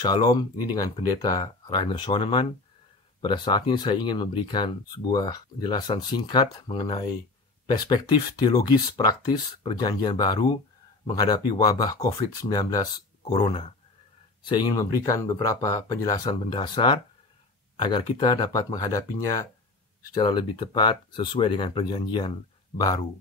Shalom, ini dengan Pendeta Rainer Schoenemann. Pada saat ini saya ingin memberikan sebuah penjelasan singkat mengenai perspektif teologis praktis Perjanjian Baru menghadapi wabah COVID-19 Corona. Saya ingin memberikan beberapa penjelasan mendasar agar kita dapat menghadapinya secara lebih tepat sesuai dengan Perjanjian Baru.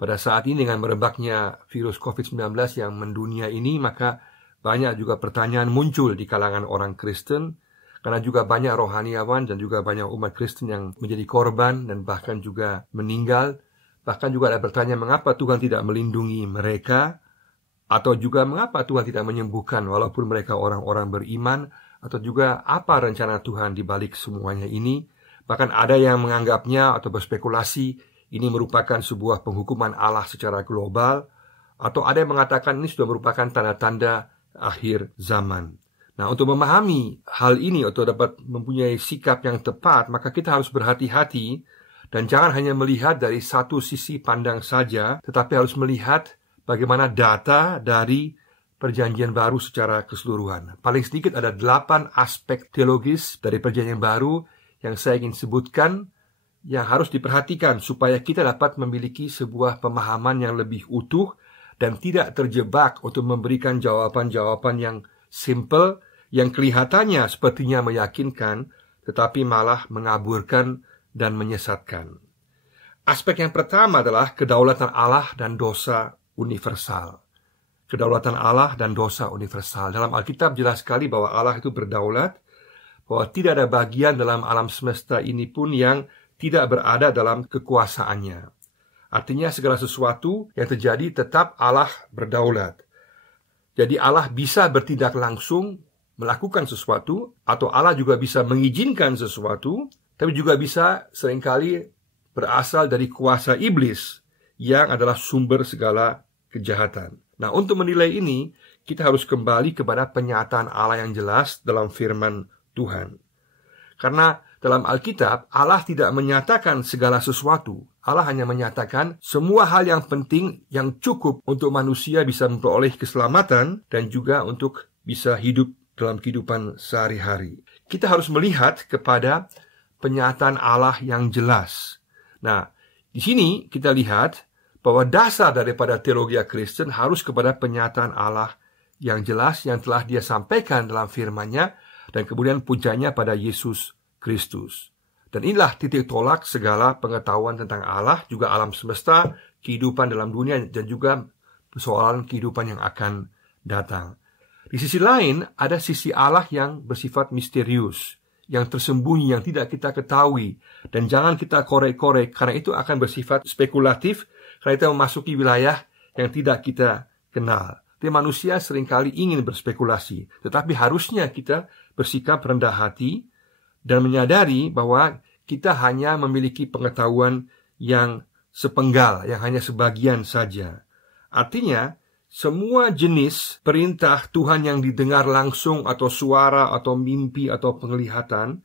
Pada saat ini dengan merebaknya virus COVID-19 yang mendunia ini, maka banyak juga pertanyaan muncul di kalangan orang Kristen, karena juga banyak rohaniawan dan juga banyak umat Kristen yang menjadi korban dan bahkan juga meninggal. Bahkan juga ada pertanyaan mengapa Tuhan tidak melindungi mereka, atau juga mengapa Tuhan tidak menyembuhkan walaupun mereka orang-orang beriman, atau juga apa rencana Tuhan di balik semuanya ini. Bahkan ada yang menganggapnya atau berspekulasi ini merupakan sebuah penghukuman Allah secara global, atau ada yang mengatakan ini sudah merupakan tanda-tanda akhir zaman. Nah, untuk memahami hal ini atau dapat mempunyai sikap yang tepat, maka kita harus berhati-hati dan jangan hanya melihat dari satu sisi pandang saja, tetapi harus melihat bagaimana data dari Perjanjian Baru secara keseluruhan. Paling sedikit ada 8 aspek teologis dari Perjanjian Baru yang saya ingin sebutkan yang harus diperhatikan supaya kita dapat memiliki sebuah pemahaman yang lebih utuh dan tidak terjebak untuk memberikan jawaban-jawaban yang simple, yang kelihatannya sepertinya meyakinkan, tetapi malah mengaburkan dan menyesatkan. Aspek yang pertama adalah kedaulatan Allah dan dosa universal. Kedaulatan Allah dan dosa universal. Dalam Alkitab jelas sekali bahwa Allah itu berdaulat, bahwa tidak ada bagian dalam alam semesta ini pun yang tidak berada dalam kekuasaannya. Artinya segala sesuatu yang terjadi tetap Allah berdaulat. Jadi Allah bisa bertindak langsung melakukan sesuatu, atau Allah juga bisa mengizinkan sesuatu, tapi juga bisa seringkali berasal dari kuasa iblis yang adalah sumber segala kejahatan. Nah, untuk menilai ini, kita harus kembali kepada penyataan Allah yang jelas dalam firman Tuhan. Karena dalam Alkitab, Allah tidak menyatakan segala sesuatu. Allah hanya menyatakan semua hal yang penting yang cukup untuk manusia bisa memperoleh keselamatan dan juga untuk bisa hidup dalam kehidupan sehari-hari. Kita harus melihat kepada penyataan Allah yang jelas. Nah, di sini kita lihat bahwa dasar daripada teologi Kristen harus kepada penyataan Allah yang jelas yang telah Dia sampaikan dalam firman-Nya dan kemudian puncaknya pada Yesus Kristus. Dan inilah titik tolak segala pengetahuan tentang Allah, juga alam semesta, kehidupan dalam dunia, dan juga persoalan kehidupan yang akan datang. Di sisi lain, ada sisi Allah yang bersifat misterius, yang tersembunyi, yang tidak kita ketahui. Dan jangan kita korek-korek, karena itu akan bersifat spekulatif, karena itu memasuki wilayah yang tidak kita kenal. Jadi manusia seringkali ingin berspekulasi, tetapi harusnya kita bersikap rendah hati, dan menyadari bahwa kita hanya memiliki pengetahuan yang sepenggal, yang hanya sebagian saja. Artinya, semua jenis perintah Tuhan yang didengar langsung atau suara atau mimpi atau penglihatan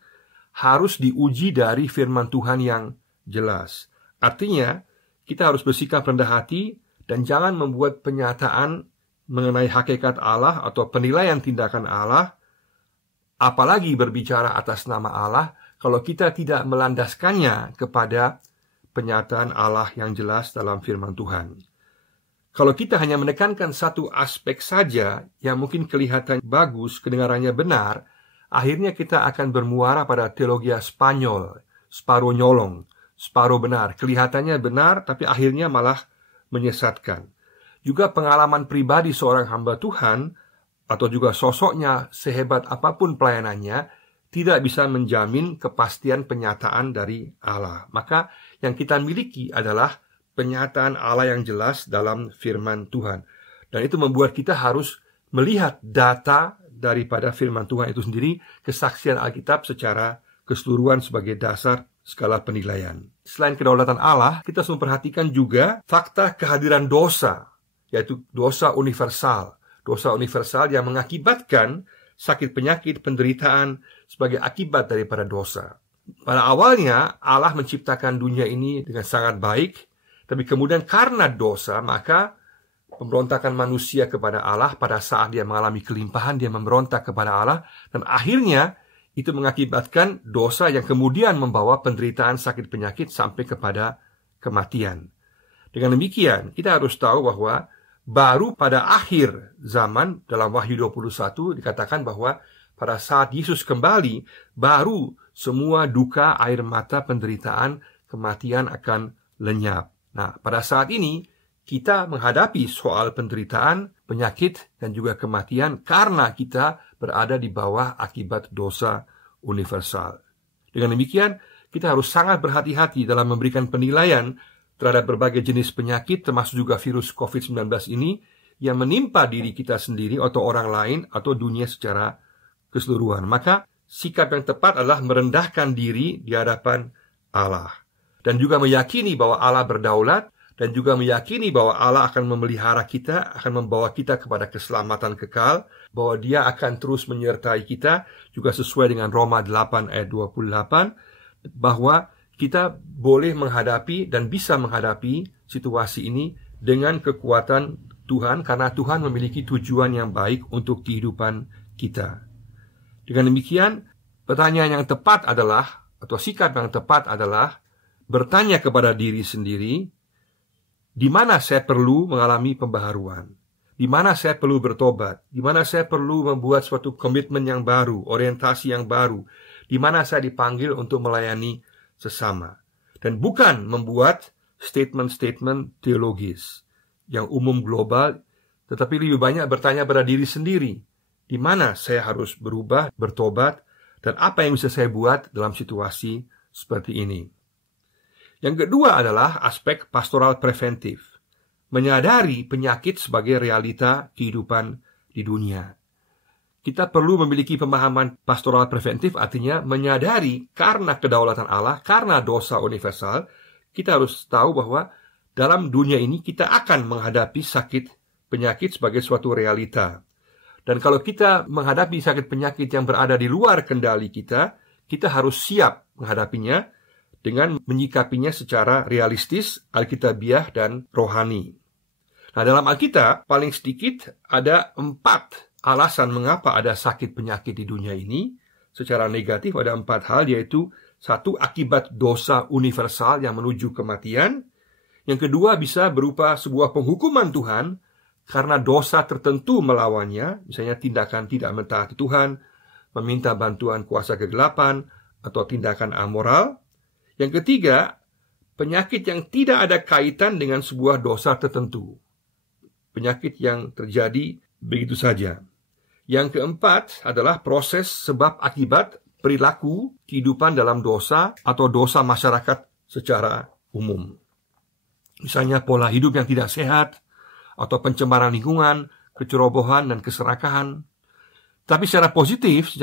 harus diuji dari firman Tuhan yang jelas. Artinya, kita harus bersikap rendah hati dan jangan membuat pernyataan mengenai hakikat Allah atau penilaian tindakan Allah, apalagi berbicara atas nama Allah, kalau kita tidak melandaskannya kepada penyataan Allah yang jelas dalam firman Tuhan. Kalau kita hanya menekankan satu aspek saja yang mungkin kelihatan bagus, kedengarannya benar, akhirnya kita akan bermuara pada teologi Spanyol, separuh nyolong, separuh benar. Kelihatannya benar, tapi akhirnya malah menyesatkan. Juga pengalaman pribadi seorang hamba Tuhan, atau juga sosoknya sehebat apapun pelayanannya, tidak bisa menjamin kepastian penyataan dari Allah. Maka yang kita miliki adalah penyataan Allah yang jelas dalam firman Tuhan. Dan itu membuat kita harus melihat data daripada firman Tuhan itu sendiri, kesaksian Alkitab secara keseluruhan sebagai dasar segala penilaian. Selain kedaulatan Allah, kita harus memperhatikan juga fakta kehadiran dosa, yaitu dosa universal. Dosa universal yang mengakibatkan sakit penyakit, penderitaan sebagai akibat daripada dosa. Pada awalnya Allah menciptakan dunia ini dengan sangat baik, tapi kemudian karena dosa maka pemberontakan manusia kepada Allah. Pada saat dia mengalami kelimpahan, dia memberontak kepada Allah, dan akhirnya itu mengakibatkan dosa yang kemudian membawa penderitaan, sakit, penyakit sampai kepada kematian. Dengan demikian, kita harus tahu bahwa baru pada akhir zaman, dalam Wahyu 21 dikatakan bahwa pada saat Yesus kembali, baru semua duka, air mata, penderitaan, kematian akan lenyap. Nah, pada saat ini kita menghadapi soal penderitaan, penyakit, dan juga kematian karena kita berada di bawah akibat dosa universal. Dengan demikian, kita harus sangat berhati-hati dalam memberikan penilaian terhadap berbagai jenis penyakit, termasuk juga virus COVID-19 ini, yang menimpa diri kita sendiri atau orang lain atau dunia secara keseluruhan. Maka sikap yang tepat adalah merendahkan diri di hadapan Allah, dan juga meyakini bahwa Allah berdaulat, dan juga meyakini bahwa Allah akan memelihara kita, akan membawa kita kepada keselamatan kekal, bahwa Dia akan terus menyertai kita, juga sesuai dengan Roma 8 ayat 28, bahwa kita boleh menghadapi dan bisa menghadapi situasi ini dengan kekuatan Tuhan, karena Tuhan memiliki tujuan yang baik untuk kehidupan kita. Dengan demikian, pertanyaan yang tepat adalah, atau sikap yang tepat adalah, bertanya kepada diri sendiri, di mana saya perlu mengalami pembaharuan? Di mana saya perlu bertobat? Di mana saya perlu membuat suatu komitmen yang baru, orientasi yang baru? Di mana saya dipanggil untuk melayani sesama? Dan bukan membuat statement-statement teologis yang umum global, tetapi lebih banyak bertanya pada diri sendiri, di mana saya harus berubah, bertobat, dan apa yang bisa saya buat dalam situasi seperti ini. Yang kedua adalah aspek pastoral preventif, menyadari penyakit sebagai realita kehidupan di dunia. Kita perlu memiliki pemahaman pastoral preventif, artinya menyadari karena kedaulatan Allah, karena dosa universal, kita harus tahu bahwa dalam dunia ini kita akan menghadapi sakit penyakit sebagai suatu realita. Dan kalau kita menghadapi sakit penyakit yang berada di luar kendali kita, kita harus siap menghadapinya dengan menyikapinya secara realistis, alkitabiah, dan rohani. Nah, dalam Alkitab, paling sedikit ada 4 alasan mengapa ada sakit penyakit di dunia ini. Secara negatif ada 4 hal, yaitu 1, akibat dosa universal yang menuju kematian. Yang kedua, bisa berupa sebuah penghukuman Tuhan karena dosa tertentu melawannya, misalnya tindakan tidak mentaati Tuhan, meminta bantuan kuasa kegelapan, atau tindakan amoral. Yang ketiga, penyakit yang tidak ada kaitan dengan sebuah dosa tertentu. Penyakit yang terjadi begitu saja. Yang keempat adalah proses sebab akibat perilaku kehidupan dalam dosa atau dosa masyarakat secara umum. Misalnya pola hidup yang tidak sehat, atau pencemaran lingkungan, kecerobohan, dan keserakahan. Tapi secara positif,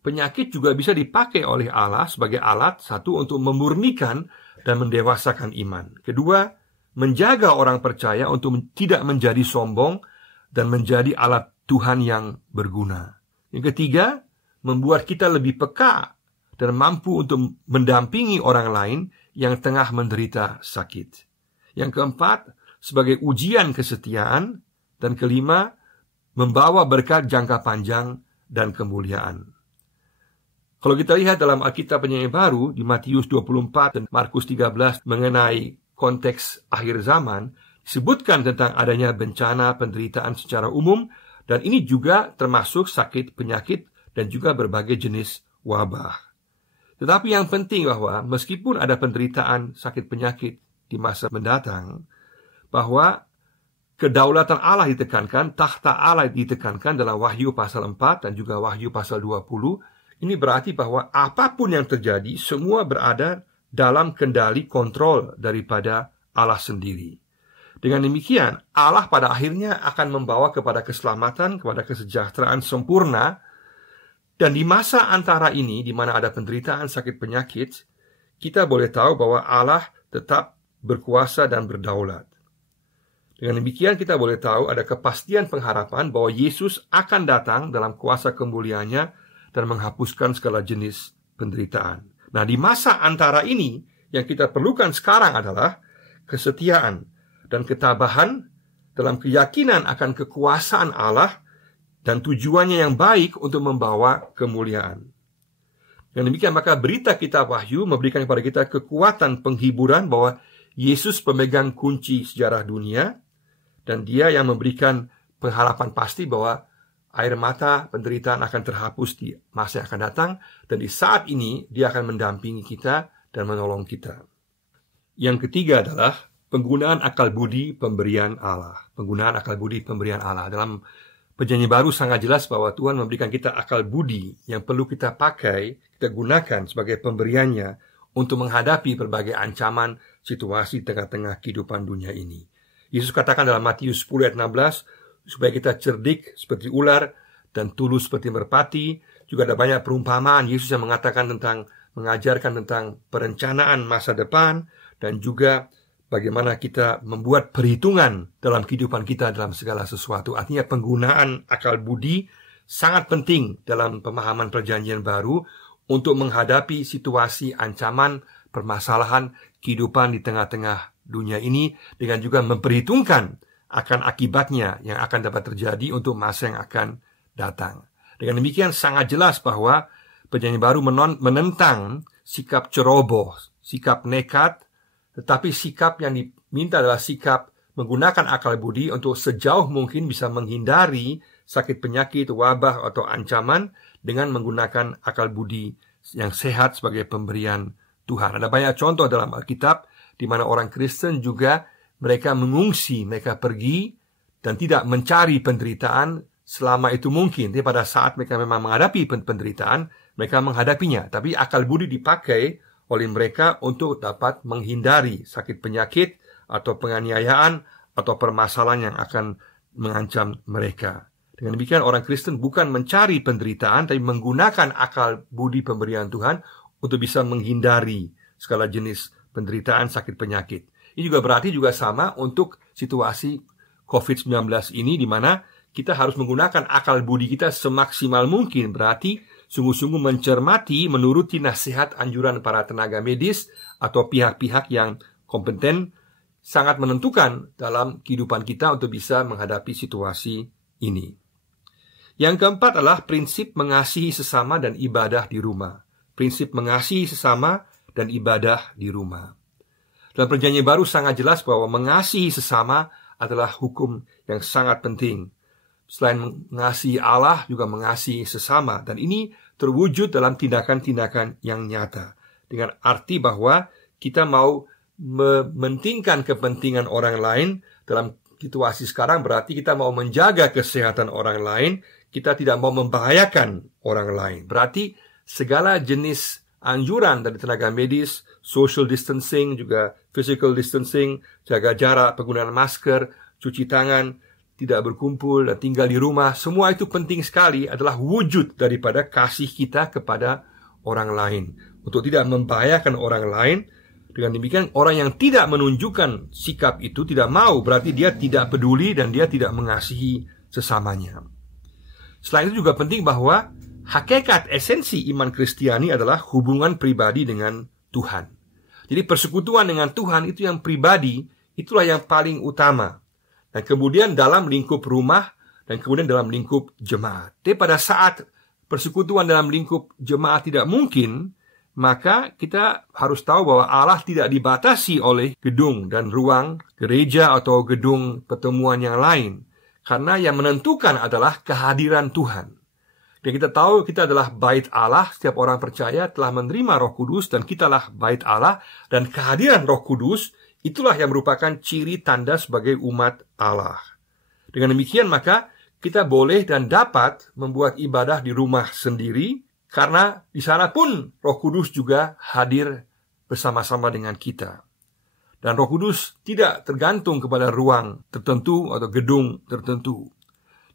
penyakit juga bisa dipakai oleh Allah sebagai alat, 1, untuk memurnikan dan mendewasakan iman. Kedua, menjaga orang percaya untuk tidak menjadi sombong dan menjadi alat Tuhan yang berguna. Yang ketiga, membuat kita lebih peka dan mampu untuk mendampingi orang lain yang tengah menderita sakit. Yang keempat, sebagai ujian kesetiaan. Dan kelima, membawa berkat jangka panjang dan kemuliaan. Kalau kita lihat dalam Alkitab Penyanyi Baru di Matius 24 dan Markus 13 mengenai konteks akhir zaman, disebutkan tentang adanya bencana penderitaan secara umum, dan ini juga termasuk sakit penyakit dan juga berbagai jenis wabah. Tetapi yang penting bahwa meskipun ada penderitaan sakit penyakit di masa mendatang, bahwa kedaulatan Allah ditekankan, takhta Allah ditekankan dalam Wahyu pasal 4 dan juga Wahyu pasal 20. Ini berarti bahwa apapun yang terjadi, semua berada dalam kendali kontrol daripada Allah sendiri. Dengan demikian, Allah pada akhirnya akan membawa kepada keselamatan, kepada kesejahteraan sempurna. Dan di masa antara ini, di mana ada penderitaan sakit penyakit, kita boleh tahu bahwa Allah tetap berkuasa dan berdaulat. Dengan demikian kita boleh tahu ada kepastian pengharapan bahwa Yesus akan datang dalam kuasa kemuliaannya dan menghapuskan segala jenis penderitaan. Nah, di masa antara ini, yang kita perlukan sekarang adalah kesetiaan dan ketabahan dalam keyakinan akan kekuasaan Allah dan tujuannya yang baik untuk membawa kemuliaan. Dengan demikian maka berita kitab Wahyu memberikan kepada kita kekuatan penghiburan bahwa Yesus pemegang kunci sejarah dunia, dan Dia yang memberikan pengharapan pasti bahwa air mata penderitaan akan terhapus di masa yang akan datang, dan di saat ini Dia akan mendampingi kita dan menolong kita. Yang ketiga adalah penggunaan akal budi pemberian Allah. Penggunaan akal budi pemberian Allah. Dalam Perjanjian Baru sangat jelas bahwa Tuhan memberikan kita akal budi yang perlu kita pakai, kita gunakan sebagai pemberiannya untuk menghadapi berbagai ancaman situasi tengah-tengah kehidupan dunia ini. Yesus katakan dalam Matius 10 ayat 16, supaya kita cerdik seperti ular dan tulus seperti merpati. Juga ada banyak perumpamaan Yesus yang mengajarkan tentang perencanaan masa depan, dan juga bagaimana kita membuat perhitungan dalam kehidupan kita dalam segala sesuatu. Artinya penggunaan akal budi sangat penting dalam pemahaman Perjanjian Baru untuk menghadapi situasi ancaman, permasalahan kehidupan di tengah-tengah dunia ini, dengan juga memperhitungkan akan akibatnya yang akan dapat terjadi untuk masa yang akan datang. Dengan demikian sangat jelas bahwa Perjanjian Baru menentang sikap ceroboh, sikap nekat, tetapi sikap yang diminta adalah sikap menggunakan akal budi untuk sejauh mungkin bisa menghindari sakit penyakit, wabah, atau ancaman dengan menggunakan akal budi yang sehat sebagai pemberian Tuhan. Ada banyak contoh dalam Alkitab di mana orang Kristen juga mereka mengungsi, mereka pergi dan tidak mencari penderitaan selama itu mungkin. Tapi pada saat mereka memang menghadapi penderitaan, mereka menghadapinya. Tapi akal budi dipakai oleh mereka untuk dapat menghindari sakit penyakit atau penganiayaan atau permasalahan yang akan mengancam mereka. Dengan demikian orang Kristen bukan mencari penderitaan, tapi menggunakan akal budi pemberian Tuhan untuk bisa menghindari segala jenis penderitaan sakit penyakit. Ini juga berarti juga sama untuk situasi COVID-19 ini, di mana kita harus menggunakan akal budi kita semaksimal mungkin. Berarti sungguh-sungguh mencermati, menuruti nasihat anjuran para tenaga medis atau pihak-pihak yang kompeten, sangat menentukan dalam kehidupan kita untuk bisa menghadapi situasi ini. Yang keempat adalah prinsip mengasihi sesama dan ibadah di rumah. Prinsip mengasihi sesama dan ibadah di rumah. Dalam Perjanjian Baru sangat jelas bahwa mengasihi sesama adalah hukum yang sangat penting. Selain mengasihi Allah, juga mengasihi sesama. Dan ini terwujud dalam tindakan-tindakan yang nyata. Dengan arti bahwa kita mau mementingkan kepentingan orang lain. Dalam situasi sekarang berarti kita mau menjaga kesehatan orang lain. Kita tidak mau membahayakan orang lain. Berarti segala jenis anjuran dari tenaga medis, social distancing, juga physical distancing, jaga jarak, penggunaan masker, cuci tangan, tidak berkumpul dan tinggal di rumah, semua itu penting sekali, adalah wujud daripada kasih kita kepada orang lain, untuk tidak membahayakan orang lain. Dengan demikian orang yang tidak menunjukkan sikap itu, tidak mau, berarti dia tidak peduli dan dia tidak mengasihi sesamanya. Selain itu juga penting bahwa hakikat esensi iman Kristiani adalah hubungan pribadi dengan Tuhan. Jadi persekutuan dengan Tuhan itu yang pribadi, itulah yang paling utama. Dan kemudian dalam lingkup rumah, dan kemudian dalam lingkup jemaat. Tapi pada saat persekutuan dalam lingkup jemaat tidak mungkin, maka kita harus tahu bahwa Allah tidak dibatasi oleh gedung dan ruang gereja atau gedung pertemuan yang lain. Karena yang menentukan adalah kehadiran Tuhan. Dan kita tahu kita adalah bait Allah. Setiap orang percaya telah menerima Roh Kudus, dan kitalah bait Allah. Dan kehadiran Roh Kudus itulah yang merupakan ciri tanda sebagai umat Allah. Dengan demikian maka kita boleh dan dapat membuat ibadah di rumah sendiri, karena di sana pun Roh Kudus juga hadir bersama-sama dengan kita. Dan Roh Kudus tidak tergantung kepada ruang tertentu atau gedung tertentu.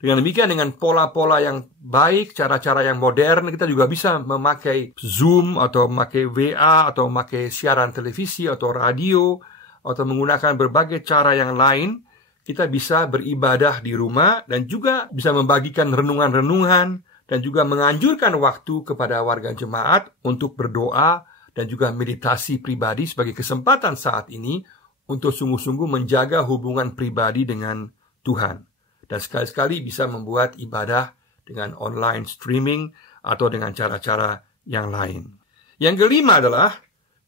Dengan demikian, dengan pola-pola yang baik, cara-cara yang modern, kita juga bisa memakai Zoom atau memakai WA atau memakai siaran televisi atau radio, atau menggunakan berbagai cara yang lain. Kita bisa beribadah di rumah dan juga bisa membagikan renungan-renungan dan juga menganjurkan waktu kepada warga jemaat untuk berdoa dan juga meditasi pribadi sebagai kesempatan saat ini untuk sungguh-sungguh menjaga hubungan pribadi dengan Tuhan. Dan sekali-sekali bisa membuat ibadah dengan online streaming atau dengan cara-cara yang lain. Yang kelima adalah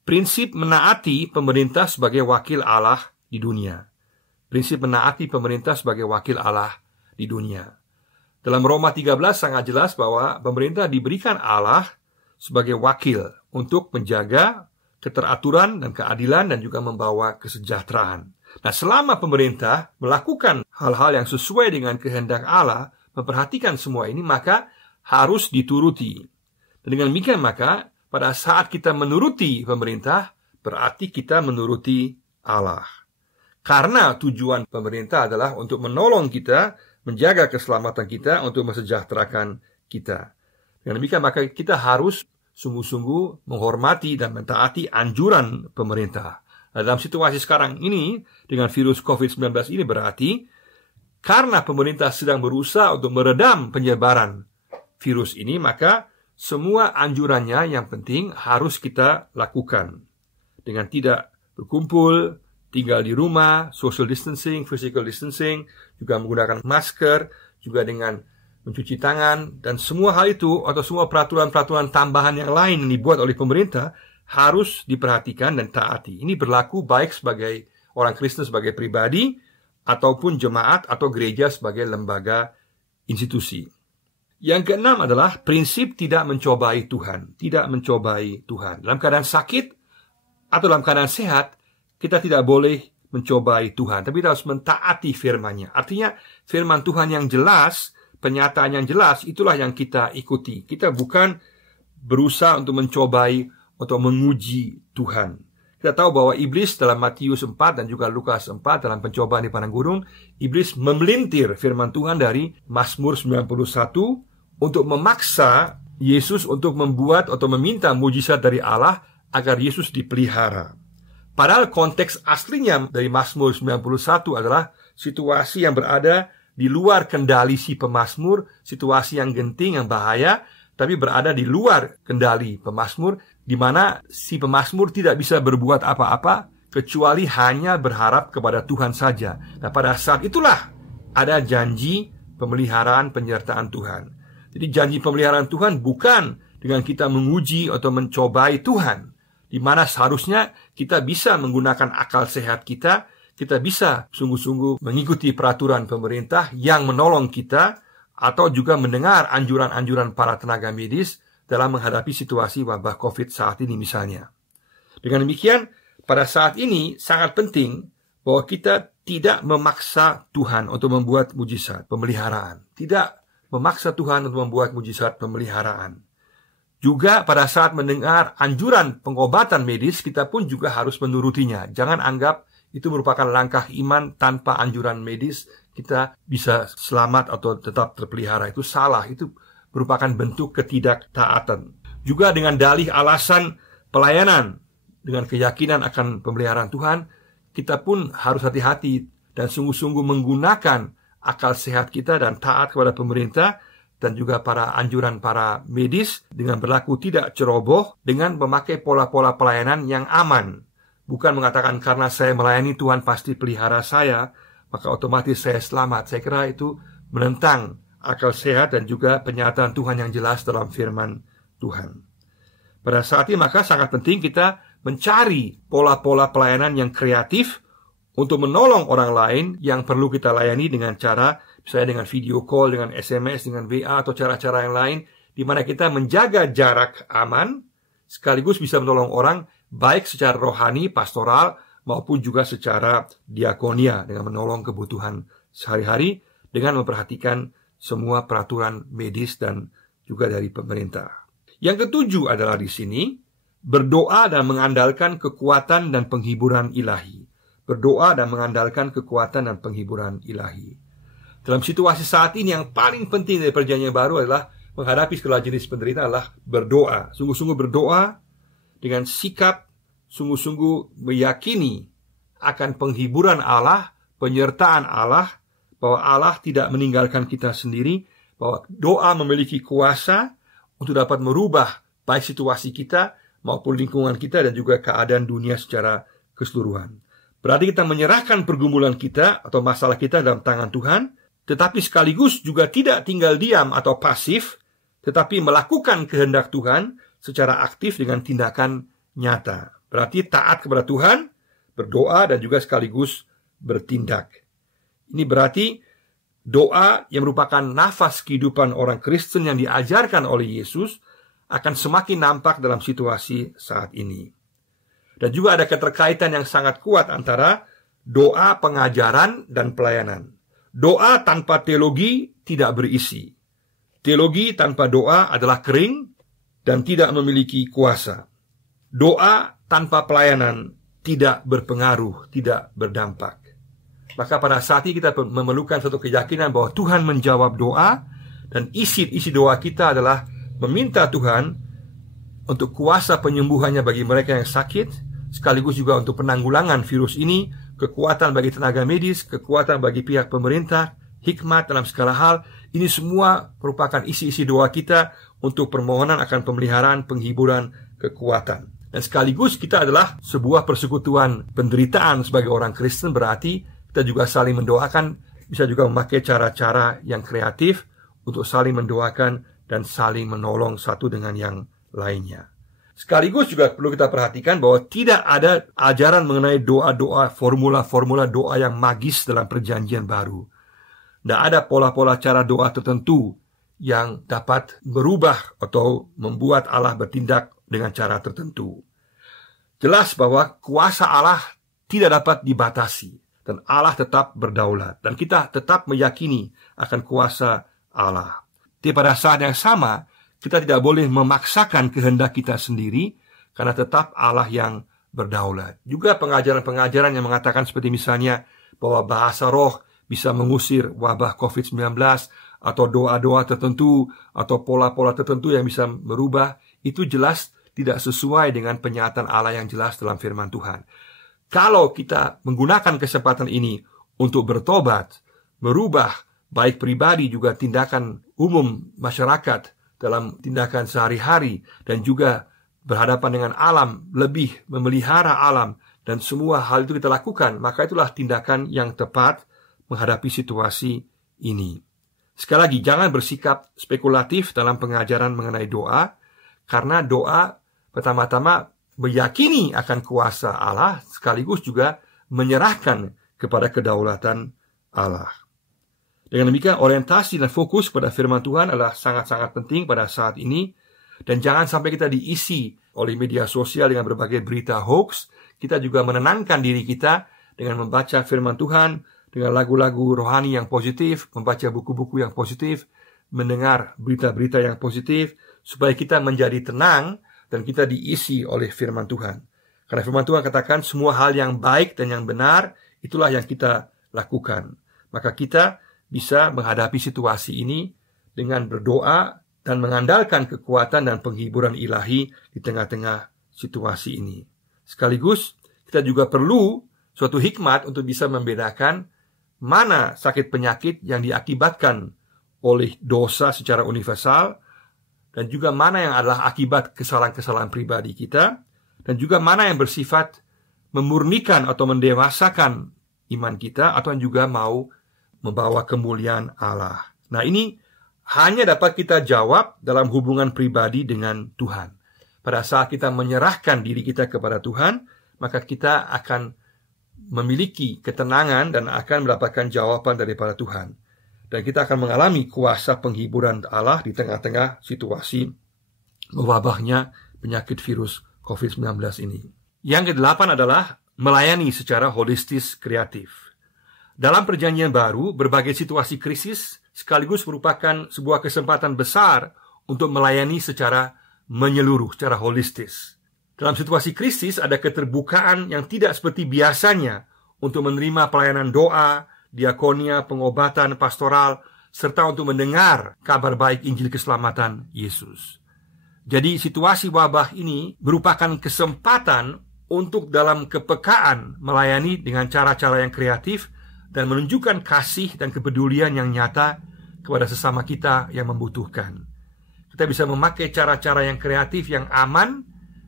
prinsip menaati pemerintah sebagai wakil Allah di dunia. Prinsip menaati pemerintah sebagai wakil Allah di dunia. Dalam Roma 13 sangat jelas bahwa pemerintah diberikan Allah sebagai wakil untuk menjaga keteraturan dan keadilan dan juga membawa kesejahteraan. Nah, selama pemerintah melakukan hal-hal yang sesuai dengan kehendak Allah, memperhatikan semua ini, maka harus dituruti. Dan dengan demikian maka pada saat kita menuruti pemerintah, berarti kita menuruti Allah. Karena tujuan pemerintah adalah untuk menolong kita, menjaga keselamatan kita, untuk mensejahterakan kita. Dengan demikian maka kita harus sungguh-sungguh menghormati dan mentaati anjuran pemerintah. Nah, dalam situasi sekarang ini dengan virus COVID-19 ini berarti karena pemerintah sedang berusaha untuk meredam penyebaran virus ini, maka semua anjurannya yang penting harus kita lakukan. Dengan tidak berkumpul, tinggal di rumah, social distancing, physical distancing, juga menggunakan masker, juga dengan mencuci tangan, dan semua hal itu atau semua peraturan-peraturan tambahan yang lain yang dibuat oleh pemerintah harus diperhatikan dan taati. Ini berlaku baik sebagai orang Kristen sebagai pribadi ataupun jemaat atau gereja sebagai lembaga institusi. Yang keenam adalah prinsip tidak mencobai Tuhan. Tidak mencobai Tuhan. Dalam keadaan sakit atau dalam keadaan sehat, kita tidak boleh mencobai Tuhan, tapi kita harus mentaati firman-Nya. Artinya firman Tuhan yang jelas, penyataan yang jelas, itulah yang kita ikuti. Kita bukan berusaha untuk mencobai atau menguji Tuhan. Kita tahu bahwa iblis dalam Matius 4 dan juga Lukas 4 dalam pencobaan di padang gurun, iblis memelintir firman Tuhan dari Mazmur 91 untuk memaksa Yesus untuk membuat atau meminta mujizat dari Allah agar Yesus dipelihara. Padahal konteks aslinya dari Mazmur 91 adalah situasi yang berada di luar kendali si pemazmur, situasi yang genting, yang bahaya, tapi berada di luar kendali pemazmur, di mana si pemazmur tidak bisa berbuat apa-apa kecuali hanya berharap kepada Tuhan saja. Nah, pada saat itulah ada janji pemeliharaan penyertaan Tuhan. Jadi janji pemeliharaan Tuhan bukan dengan kita menguji atau mencobai Tuhan, di mana seharusnya kita bisa menggunakan akal sehat kita bisa sungguh-sungguh mengikuti peraturan pemerintah yang menolong kita, atau juga mendengar anjuran-anjuran para tenaga medis dalam menghadapi situasi wabah COVID saat ini misalnya. Dengan demikian, pada saat ini sangat penting bahwa kita tidak memaksa Tuhan untuk membuat mujizat pemeliharaan. Tidak memaksa Tuhan untuk membuat mujizat pemeliharaan. Juga pada saat mendengar anjuran pengobatan medis, kita pun juga harus menurutinya. Jangan anggap itu merupakan langkah iman tanpa anjuran medis kita bisa selamat atau tetap terpelihara. Itu salah, itu merupakan bentuk ketidaktaatan. Juga dengan dalih alasan pelayanan, dengan keyakinan akan pemeliharaan Tuhan, kita pun harus hati-hati dan sungguh-sungguh menggunakan akal sehat kita dan taat kepada pemerintah dan juga para anjuran para medis dengan berlaku tidak ceroboh, dengan memakai pola-pola pelayanan yang aman. Bukan mengatakan karena saya melayani Tuhan pasti pelihara saya, maka otomatis saya selamat. Saya kira itu menentang akal sehat dan juga penyataan Tuhan yang jelas dalam firman Tuhan. Pada saat ini maka sangat penting kita mencari pola-pola pelayanan yang kreatif untuk menolong orang lain yang perlu kita layani dengan cara, misalnya dengan video call, dengan SMS, dengan WA, atau cara-cara yang lain, di mana kita menjaga jarak aman, sekaligus bisa menolong orang, baik secara rohani, pastoral, maupun juga secara diakonia, dengan menolong kebutuhan sehari-hari, dengan memperhatikan semua peraturan medis dan juga dari pemerintah. Yang ketujuh adalah di sini, berdoa dan mengandalkan kekuatan dan penghiburan ilahi. Berdoa dan mengandalkan kekuatan dan penghiburan ilahi. Dalam situasi saat ini yang paling penting dari perjanjian baru adalah menghadapi segala jenis penderitaan adalah berdoa. Sungguh-sungguh berdoa dengan sikap sungguh-sungguh meyakini akan penghiburan Allah, penyertaan Allah, bahwa Allah tidak meninggalkan kita sendiri, bahwa doa memiliki kuasa untuk dapat merubah baik situasi kita maupun lingkungan kita dan juga keadaan dunia secara keseluruhan. Berarti kita menyerahkan pergumulan kita atau masalah kita dalam tangan Tuhan, tetapi sekaligus juga tidak tinggal diam atau pasif, tetapi melakukan kehendak Tuhan secara aktif dengan tindakan nyata. Berarti taat kepada Tuhan, berdoa, dan juga sekaligus bertindak. Ini berarti doa yang merupakan nafas kehidupan orang Kristen yang diajarkan oleh Yesus akan semakin nampak dalam situasi saat ini. Dan juga ada keterkaitan yang sangat kuat antara doa, pengajaran, dan pelayanan. Doa tanpa teologi tidak berisi. Teologi tanpa doa adalah kering dan tidak memiliki kuasa. Doa tanpa pelayanan tidak berpengaruh, tidak berdampak. Maka pada saat ini kita memerlukan suatu keyakinan bahwa Tuhan menjawab doa, dan isi doa kita adalah meminta Tuhan untuk kuasa penyembuhannya bagi mereka yang sakit, sekaligus juga untuk penanggulangan virus ini, kekuatan bagi tenaga medis, kekuatan bagi pihak pemerintah, hikmat dalam segala hal. Ini semua merupakan isi-isi doa kita untuk permohonan akan pemeliharaan, penghiburan, kekuatan. Dan sekaligus kita adalah sebuah persekutuan penderitaan sebagai orang Kristen, berarti kita juga saling mendoakan, bisa juga memakai cara-cara yang kreatif untuk saling mendoakan dan saling menolong satu dengan yang lainnya. Sekaligus juga perlu kita perhatikan bahwa tidak ada ajaran mengenai doa-doa, formula-formula doa yang magis dalam perjanjian baru. Tidak ada pola-pola cara doa tertentu yang dapat berubah atau membuat Allah bertindak dengan cara tertentu. Jelas bahwa kuasa Allah tidak dapat dibatasi, dan Allah tetap berdaulat, dan kita tetap meyakini akan kuasa Allah. Tapi pada saat yang sama, kita tidak boleh memaksakan kehendak kita sendiri, karena tetap Allah yang berdaulat. Juga pengajaran-pengajaran yang mengatakan seperti misalnya bahwa bahasa roh bisa mengusir wabah COVID-19, atau doa-doa tertentu, atau pola-pola tertentu yang bisa merubah, itu jelas tidak sesuai dengan penyataan Allah yang jelas dalam firman Tuhan. Kalau kita menggunakan kesempatan ini untuk bertobat, merubah baik pribadi juga tindakan umum masyarakat dalam tindakan sehari-hari, dan juga berhadapan dengan alam, lebih memelihara alam, dan semua hal itu kita lakukan, maka itulah tindakan yang tepat menghadapi situasi ini. Sekali lagi, jangan bersikap spekulatif dalam pengajaran mengenai doa, karena doa pertama-tama meyakini akan kuasa Allah, sekaligus juga menyerahkan kepada kedaulatan Allah. Dengan demikian, orientasi dan fokus pada firman Tuhan adalah sangat-sangat penting pada saat ini. Dan jangan sampai kita diisi oleh media sosial dengan berbagai berita hoax. Kita juga menenangkan diri kita dengan membaca firman Tuhan, dengan lagu-lagu rohani yang positif, membaca buku-buku yang positif, mendengar berita-berita yang positif, supaya kita menjadi tenang dan kita diisi oleh firman Tuhan. Karena firman Tuhan katakan semua hal yang baik dan yang benar, itulah yang kita lakukan. Maka kita bisa menghadapi situasi ini dengan berdoa dan mengandalkan kekuatan dan penghiburan ilahi di tengah-tengah situasi ini. Sekaligus kita juga perlu suatu hikmat untuk bisa membedakan mana sakit penyakit yang diakibatkan oleh dosa secara universal, dan juga mana yang adalah akibat kesalahan-kesalahan pribadi kita, dan juga mana yang bersifat memurnikan atau mendewasakan iman kita, atau yang juga mau membawa kemuliaan Allah. Nah, ini hanya dapat kita jawab dalam hubungan pribadi dengan Tuhan. Pada saat kita menyerahkan diri kita kepada Tuhan, maka kita akan memiliki ketenangan dan akan mendapatkan jawaban daripada Tuhan. Dan kita akan mengalami kuasa penghiburan Allah di tengah-tengah situasi mewabahnya penyakit virus COVID-19 ini. Yang kedelapan adalah melayani secara holistis kreatif. Dalam perjanjian baru, berbagai situasi krisis sekaligus merupakan sebuah kesempatan besar untuk melayani secara menyeluruh, secara holistis. Dalam situasi krisis ada keterbukaan yang tidak seperti biasanya untuk menerima pelayanan doa, diakonia, pengobatan, pastoral, serta untuk mendengar kabar baik Injil keselamatan Yesus. Jadi situasi wabah ini merupakan kesempatan untuk dalam kepekaan melayani dengan cara-cara yang kreatif dan menunjukkan kasih dan kepedulian yang nyata kepada sesama kita yang membutuhkan. Kita bisa memakai cara-cara yang kreatif, yang aman,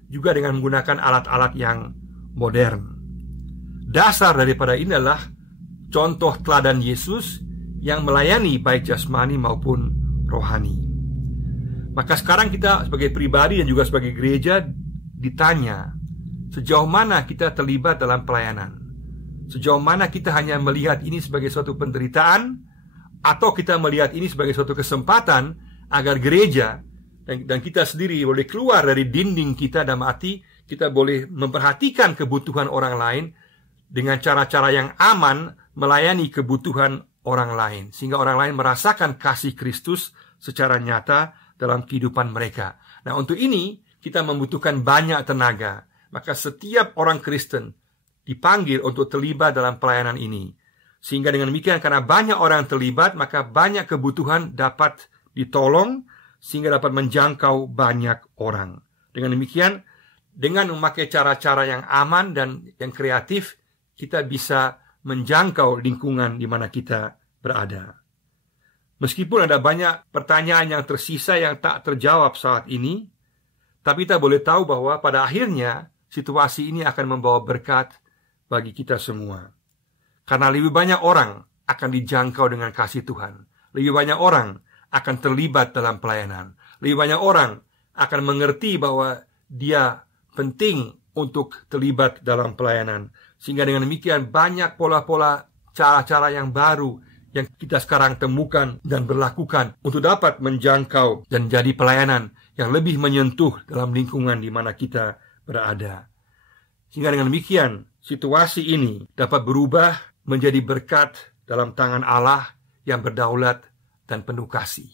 juga dengan menggunakan alat-alat yang modern. dasar daripada ini adalah contoh teladan Yesus yang melayani baik jasmani maupun rohani. Maka sekarang kita sebagai pribadi dan juga sebagai gereja ditanya, sejauh mana kita terlibat dalam pelayanan? Sejauh mana kita hanya melihat ini sebagai suatu penderitaan, atau kita melihat ini sebagai suatu kesempatan agar gereja dan kita sendiri boleh keluar dari dinding kita, dalam arti kita boleh memperhatikan kebutuhan orang lain dengan cara-cara yang aman, melayani kebutuhan orang lain, sehingga orang lain merasakan kasih Kristus secara nyata dalam kehidupan mereka. Nah, untuk ini kita membutuhkan banyak tenaga. Maka setiap orang Kristen dipanggil untuk terlibat dalam pelayanan ini. Sehingga dengan demikian, karena banyak orang terlibat, maka banyak kebutuhan dapat ditolong sehingga dapat menjangkau banyak orang. Dengan demikian, dengan memakai cara-cara yang aman dan yang kreatif, kita bisa menjangkau lingkungan di mana kita berada. Meskipun ada banyak pertanyaan yang tersisa yang tak terjawab saat ini, tapi kita boleh tahu bahwa pada akhirnya situasi ini akan membawa berkat bagi kita semua. Karena lebih banyak orang akan dijangkau dengan kasih Tuhan. Lebih banyak orang akan terlibat dalam pelayanan. Lebih banyak orang akan mengerti bahwa dia penting untuk terlibat dalam pelayanan. Sehingga dengan demikian banyak pola-pola, cara-cara yang baru yang kita sekarang temukan dan berlakukan untuk dapat menjangkau dan jadi pelayanan yang lebih menyentuh dalam lingkungan di mana kita berada. Sehingga dengan demikian situasi ini dapat berubah menjadi berkat dalam tangan Allah yang berdaulat dan penuh kasih.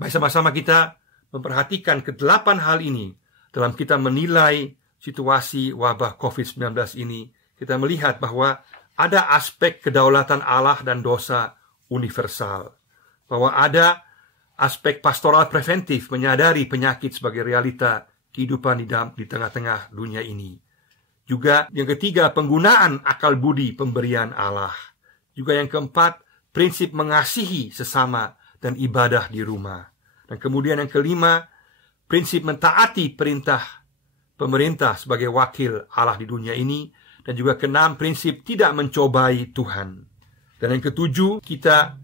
Mari sama-sama kita memperhatikan ke-8 hal ini dalam kita menilai situasi wabah COVID-19 ini. Kita melihat bahwa ada aspek kedaulatan Allah dan dosa universal. Bahwa ada aspek pastoral preventif, menyadari penyakit sebagai realita kehidupan di tengah-tengah dunia ini. Juga yang ketiga, penggunaan akal budi pemberian Allah. Juga yang keempat, prinsip mengasihi sesama dan ibadah di rumah. Dan kemudian yang kelima, prinsip mentaati perintah pemerintah sebagai wakil Allah di dunia ini. Dan juga keenam, prinsip tidak mencobai Tuhan. Dan yang ketujuh, kita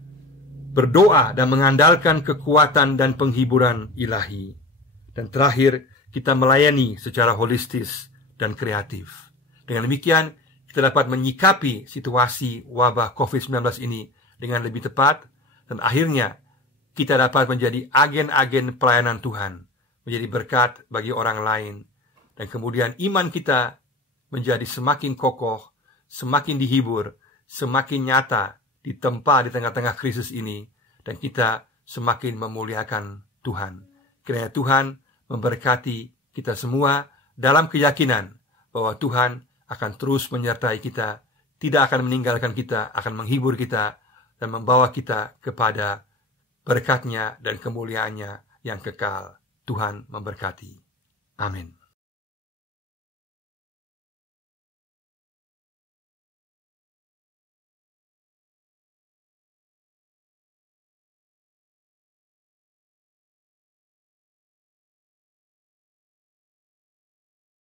berdoa dan mengandalkan kekuatan dan penghiburan ilahi. Dan terakhir, kita melayani secara holistis dan kreatif. Dengan demikian, kita dapat menyikapi situasi wabah COVID-19 ini dengan lebih tepat, dan akhirnya kita dapat menjadi agen-agen pelayanan Tuhan, menjadi berkat bagi orang lain, dan kemudian iman kita menjadi semakin kokoh, semakin dihibur, semakin nyata ditempa di tengah-tengah krisis ini, dan kita semakin memuliakan Tuhan. Kiranya Tuhan memberkati kita semua dalam keyakinan bahwa Tuhan akan terus menyertai kita, tidak akan meninggalkan kita, akan menghibur kita, dan membawa kita kepada berkat-Nya dan kemuliaan-Nya yang kekal. Tuhan memberkati. Amin.